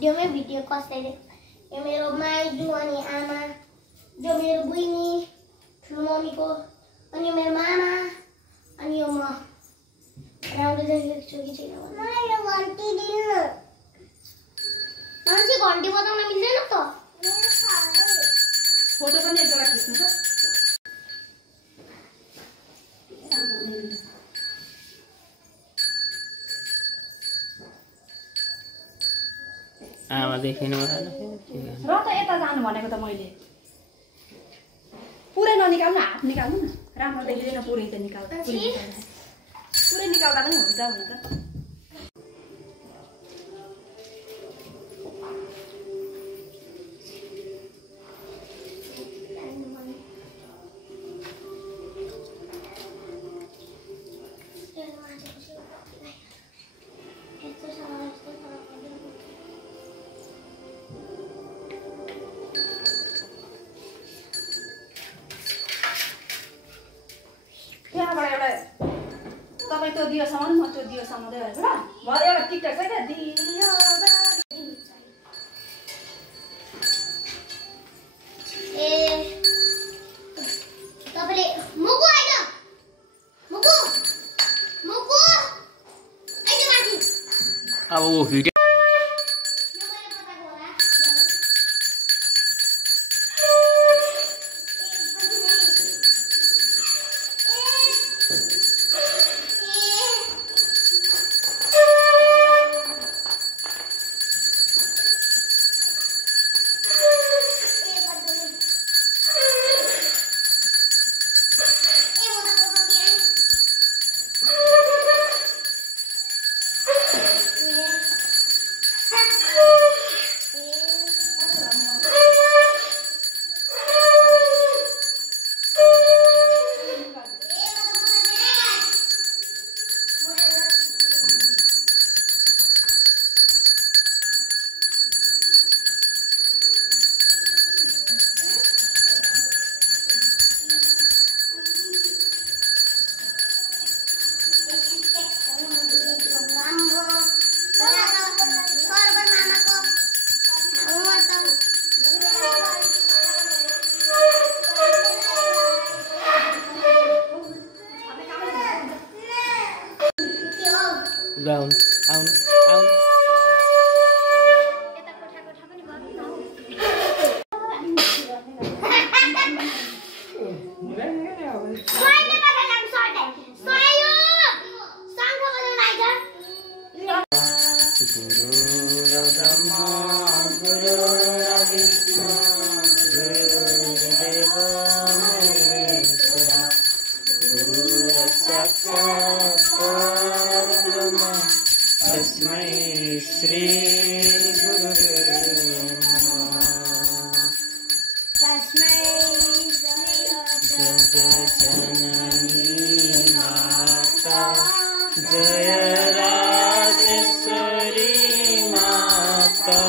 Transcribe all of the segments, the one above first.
video कसैले यो मेरो माइजू अनि आमा जो मेरो बुइनी ठुलो मम्मीको अनि मेरो मामा अनि यो म राम्रो देखेको छु कि छैन मलाई यो घन्टी दिनु मान्छे घन्टी बजाउन मिल्दैन त फोटो पनि एक जोडा खिच्नु छ आमा देखिनु भएन र त यता जानु भनेको त मैले पुरै ननिकाल्नु हात निकाल्नु न राम्रो देखिँदैन पुरै त निकाल्दा पुरै निकाल्दा पनि हुन्छ हुन त तपाईँ त्यो दियोसम्म म त्यो दियोसम्म भएर भयो एउटा टिकटक छ क्या दियो ए तपाईले मुगु आइज मुगु मुगु आइज माथि अब वो भिडियो गाउन आउन आउन यता कोठा पनि श्री गुरुवे जननी माता जय राजेश्वरी माता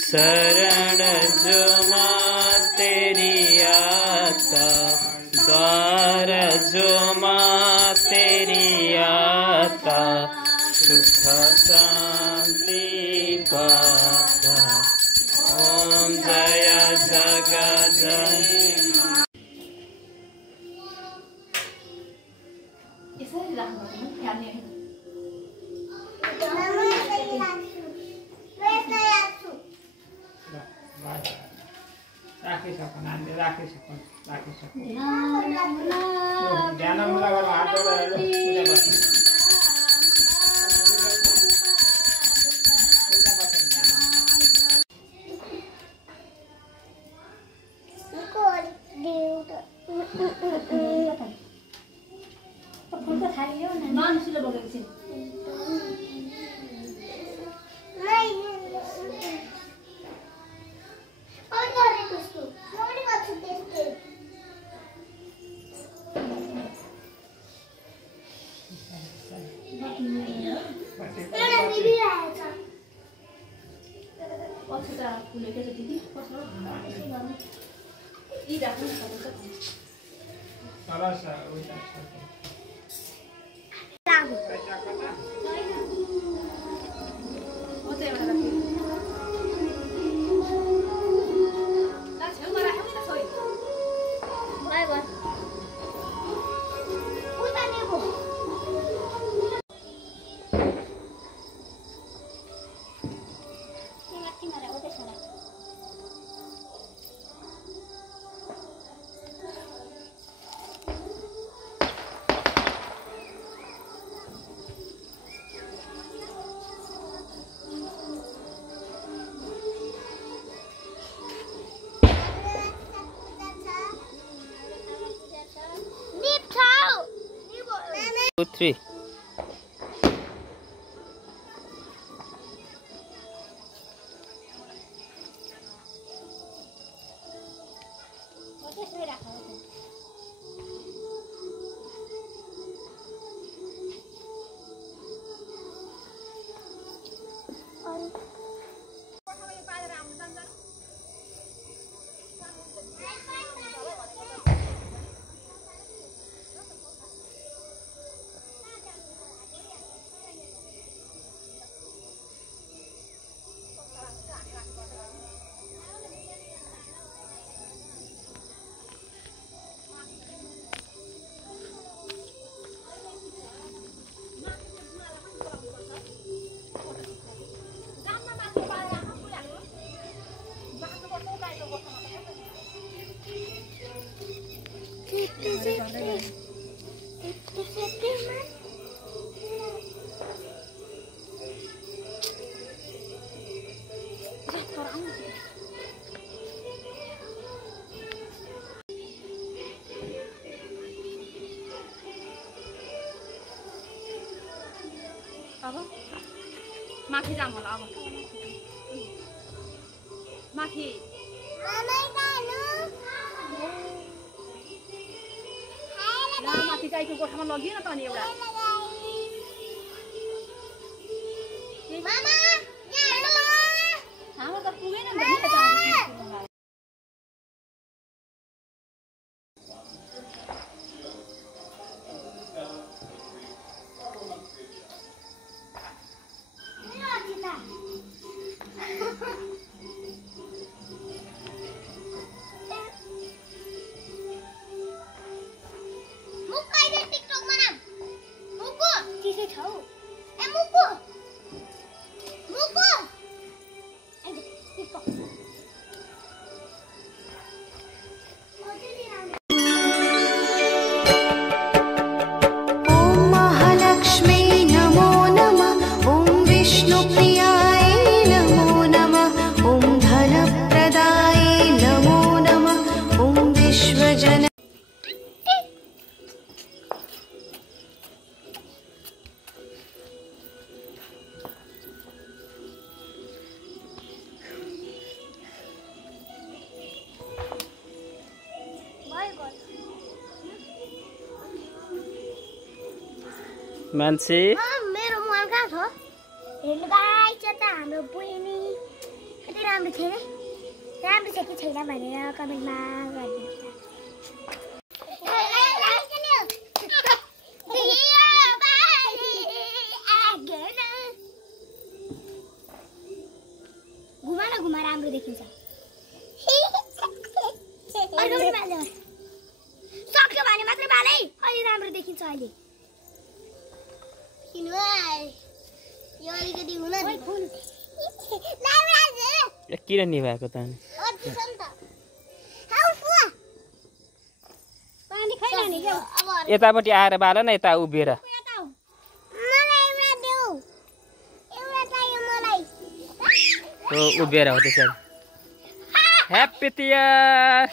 शरण जो माँ तेरी आता द्वार जो माँ तेरी आता सुख शांति पाता ओम जय जगजननी यसरी राख्नु पर्छ राखिसक्नु हामीले राखिसक्नु ध्यान मुला गरेर हात जोडेर पूजा गर्छ ननिसिलो बोकेको छु 2 3 अब माथि जाम होला अब माथि माथि गाईको गोठामा लगिएन त अनि एउटा हाम्रो त पुगेन नि मान्छे मेरो मोबाइल कहाँ छ हेर्नु गाइस त हाम्रो बहिनी कति राम्रो छ नि राम्रो छ कि छैन भनेर कमेन्टमा गरिदिनुहोस् घुमा राम्रो देखिन्छ सक्यो भने मात्रै बालै अलि राम्रो देखिन्छ अहिले किन निभाएको त यतापट्टि आएर बाल न यता उभिएर उभिएर हो त्यसरी ह्याप्पी तिहार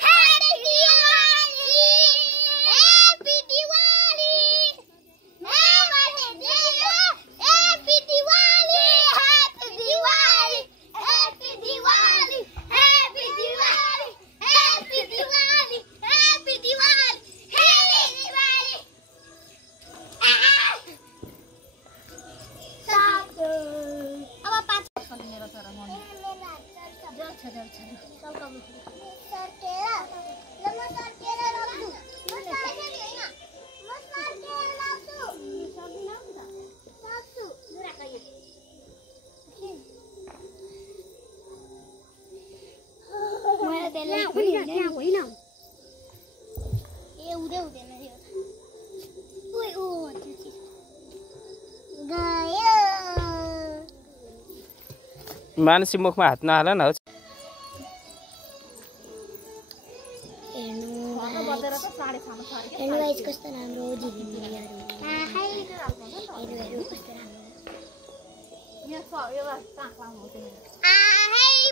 मानसी मुखमा हात नहाल न कस्तो राम्रो झिलिमिलीहरू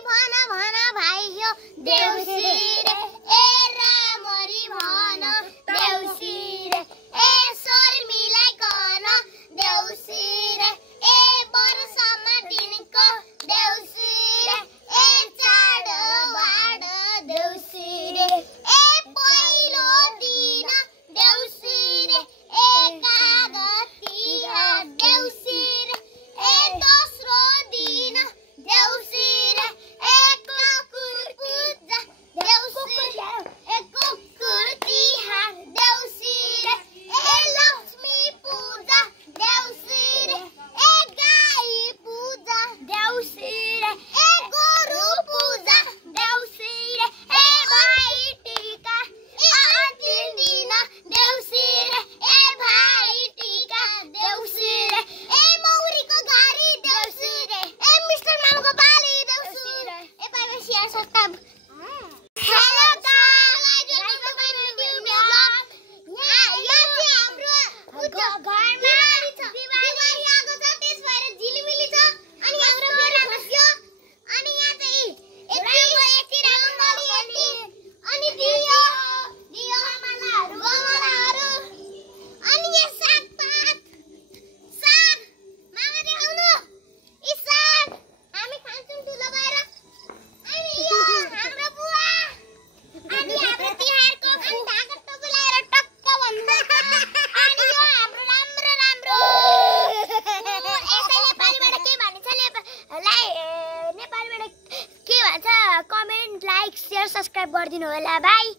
भन भन भाइ यो देउसी रे ए रामरी भन देउसी रे ए शर्मिलाई कर कमेन्ट लाइक शेयर सब्स्क्राइब गरिदिनु होला बाई